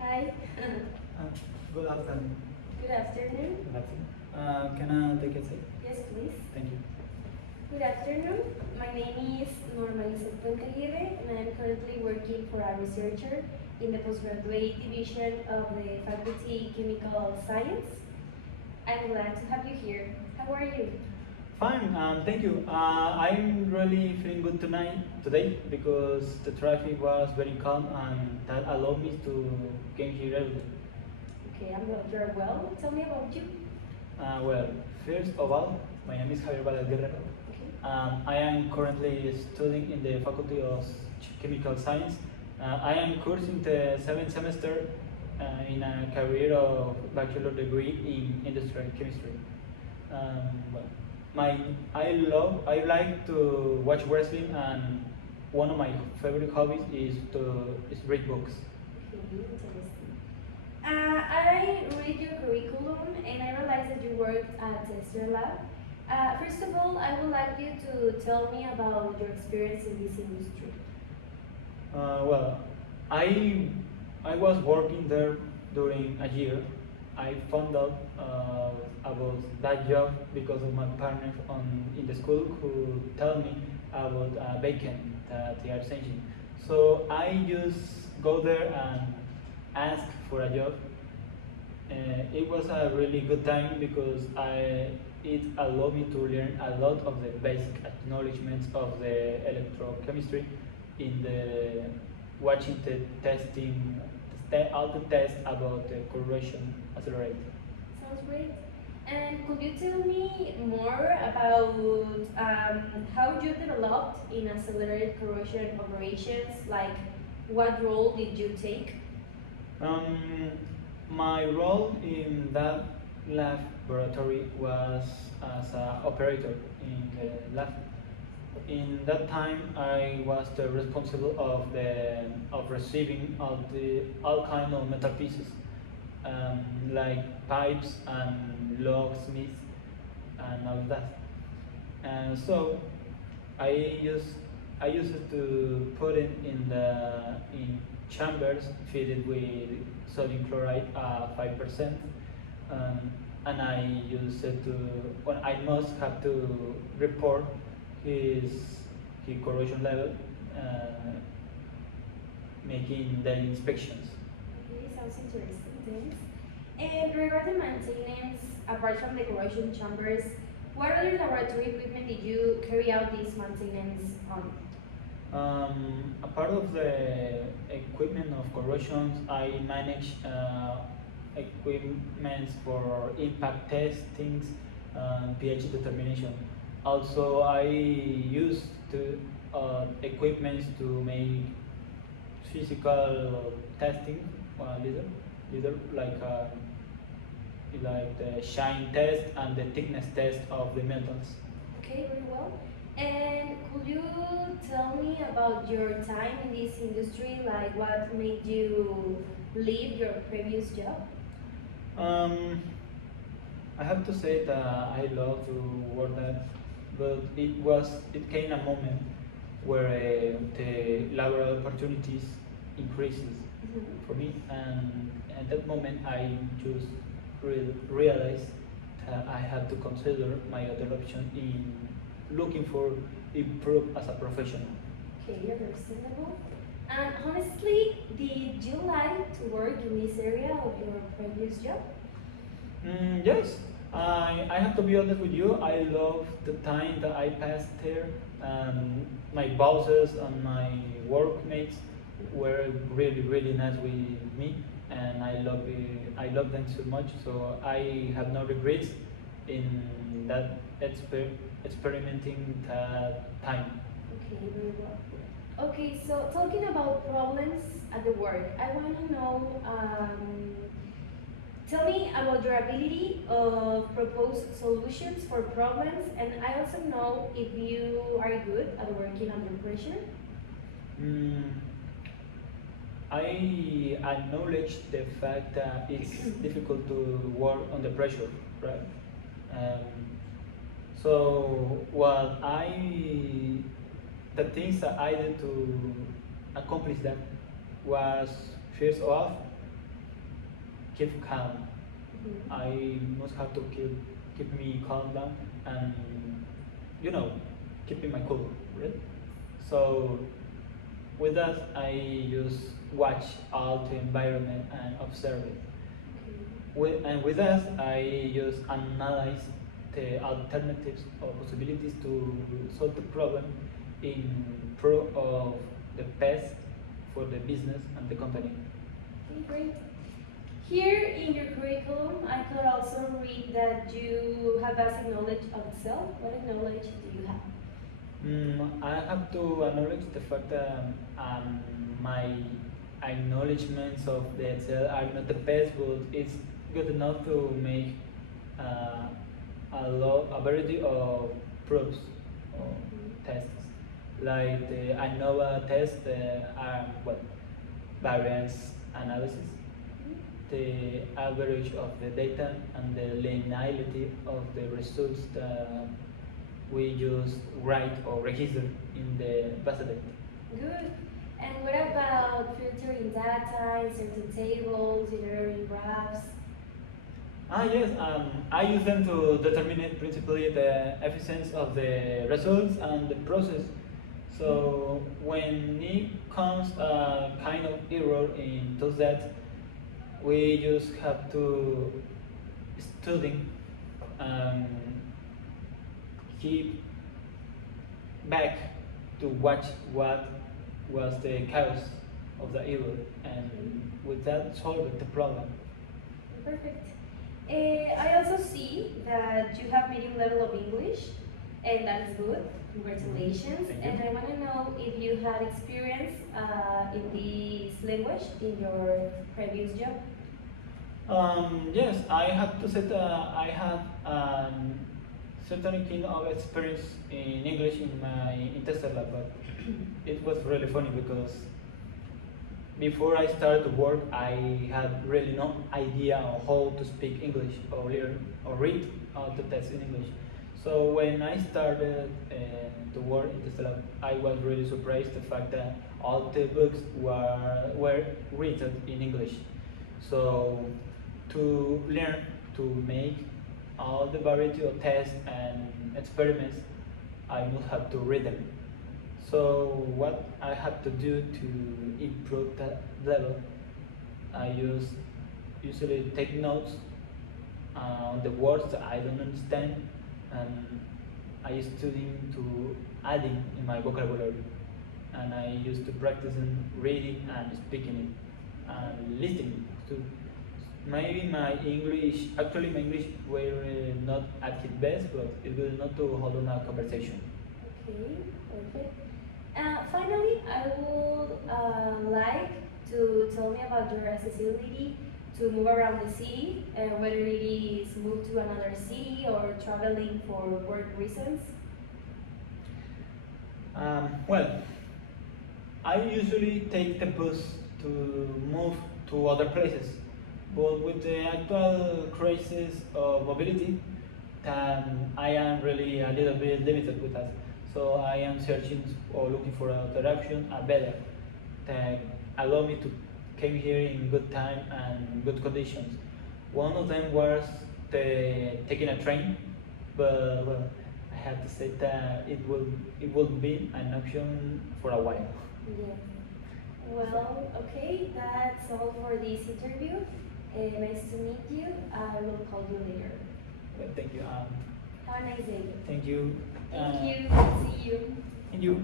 Hi. Uh, Good afternoon. Good afternoon. Good afternoon. Can I take a seat? Yes, please. Thank you. Good afternoon. My name is Norma Lizeth Aguirre, and I'm currently working for a researcher in the postgraduate division of the Faculty Chemical Science. I'm glad to have you here. How are you? Fine, thank you. I'm really feeling good today, because the traffic was very calm and that allowed me to came here early. Okay, I'm glad you're well. Tell me about you. Well, first of all, my name is Javier Valadez Guerrero. Okay. I am currently studying in the Faculty of Chemical Science. I am cursing the seventh semester in a career of bachelor degree in industrial chemistry. Well, I like to watch wrestling, and one of my favorite hobbies is read books. Okay, interesting. I read your curriculum and I realized that you worked at Tester Lab. First of all, I would like you to tell me about your experience in this industry. Well, I I was working there during a year. I found out about that job because of my partner in the school who told me about a vacant that they are changing. So I just go there and ask for a job. It was a really good time because it allowed me to learn a lot of the basic acknowledgements of the electrochemistry in the watching the testing, all the tests about the corrosion accelerator. Sounds great. And could you tell me more about how you developed in accelerated corrosion operations? Like, what role did you take? Um, my role in that laboratory was as an operator in the lab. In that time, I was the responsible of receiving all kind of metal pieces, like pipes and locksmiths and all that. And so I used I used to put it in chambers fitted with sodium chloride 5%, and I used it to when I must have to report his his corrosion level, uh, making the inspections. Okay, sounds interesting. Thanks. And regarding maintenance, apart from the corrosion chambers, what other laboratory equipment did you carry out this maintenance on? A part of the equipment of corrosions, I manage equipments for impact testings, pH determination. Also, I use equipments to make physical testing, little like the shine test and the thickness test of the metals. Okay, very well. And could you tell me about your time in this industry? Like, what made you leave your previous job? Um, I have to say that I love to work that, but it came a moment where the laboral opportunities increases for me, and at that moment I just realized that I had to consider my other option in looking for improve as a professional. Okay, understandable. And honestly, did you like to work in this area of your previous job? Yes, I have to be honest with you. I love the time that I passed there. My bosses and my workmates were really nice with me, and I love them so much. So I have no regrets in that experimenting that time. Okay, very well. Okay, so talking about problems at the work, I want to know, tell me about your ability of propose solutions for problems, and I also know if you are good at working under pressure. Mm, I acknowledge the fact that it's difficult to work under pressure, right? Um, so the things that I did to accomplish that was first off, keep calm. Mhm. I must have to keep me calm down and you know keeping my cool, right? So with that, I just watch all the environment and observe it. And with that, I just analyze the alternatives or possibilities to solve the problem in pro of the best for the business and the company. Okay, great. Here in your curriculum, I could also read that you have basic knowledge of Excel. What knowledge do you have? I have to acknowledge the fact that my acknowledgements of the Excel are not the best, but it's good enough to make uh, a variety of proofs or tests. Like the ANOVA test, well, variance analysis, the average of the data, and the linearity of the results that we just write or register in the base data. Good. And what about filtering data, inserting tables, generating graphs? Yes, I use them to determine principally the efficiency of the results and the process. So when it comes a kind of error in those that we just have to study and keep back to watch what was the cause of the error, and with that solve the problem. Perfect. I also see that you have medium level of English, and that is good. Congratulations. Thank you. And I want to know if you had experience in this language in your previous job. Yes, I have to say that I have certain kind of experience in English in my intestinal lab, but it was really funny because before I started to work, I had really no idea of how to speak English or learn or read the text in English. So when I started to work in this lab, I was really surprised the fact that all the books were written in English. So to learn to make all the variety of tests and experiments, I must have to read them. So what I have to do to improve that level, I usually take notes on the words that I don't understand, and I study to adding in my vocabulary, and I used to practice in reading and speaking it and listening too. Maybe actually my English were not at its best, but it was not to hold on a conversation. Okay, perfect. Finally, I would like to tell me about your accessibility to move around the city, whether it is move to another city or traveling for work reasons. Well, I usually take the bus to move to other places, but with the actual crisis of mobility, I am really a little bit limited with that. So I am searching or looking for an interaction, a better that allow me to came here in good time and good conditions. One of them was taking a train, but well, I have to say that it will be an option for a while. Yes. Well, okay, that's all for this interview. Nice to meet you. I will call you later. Well, thank you. Have a nice day. Thank you. Thank you. See you. And you.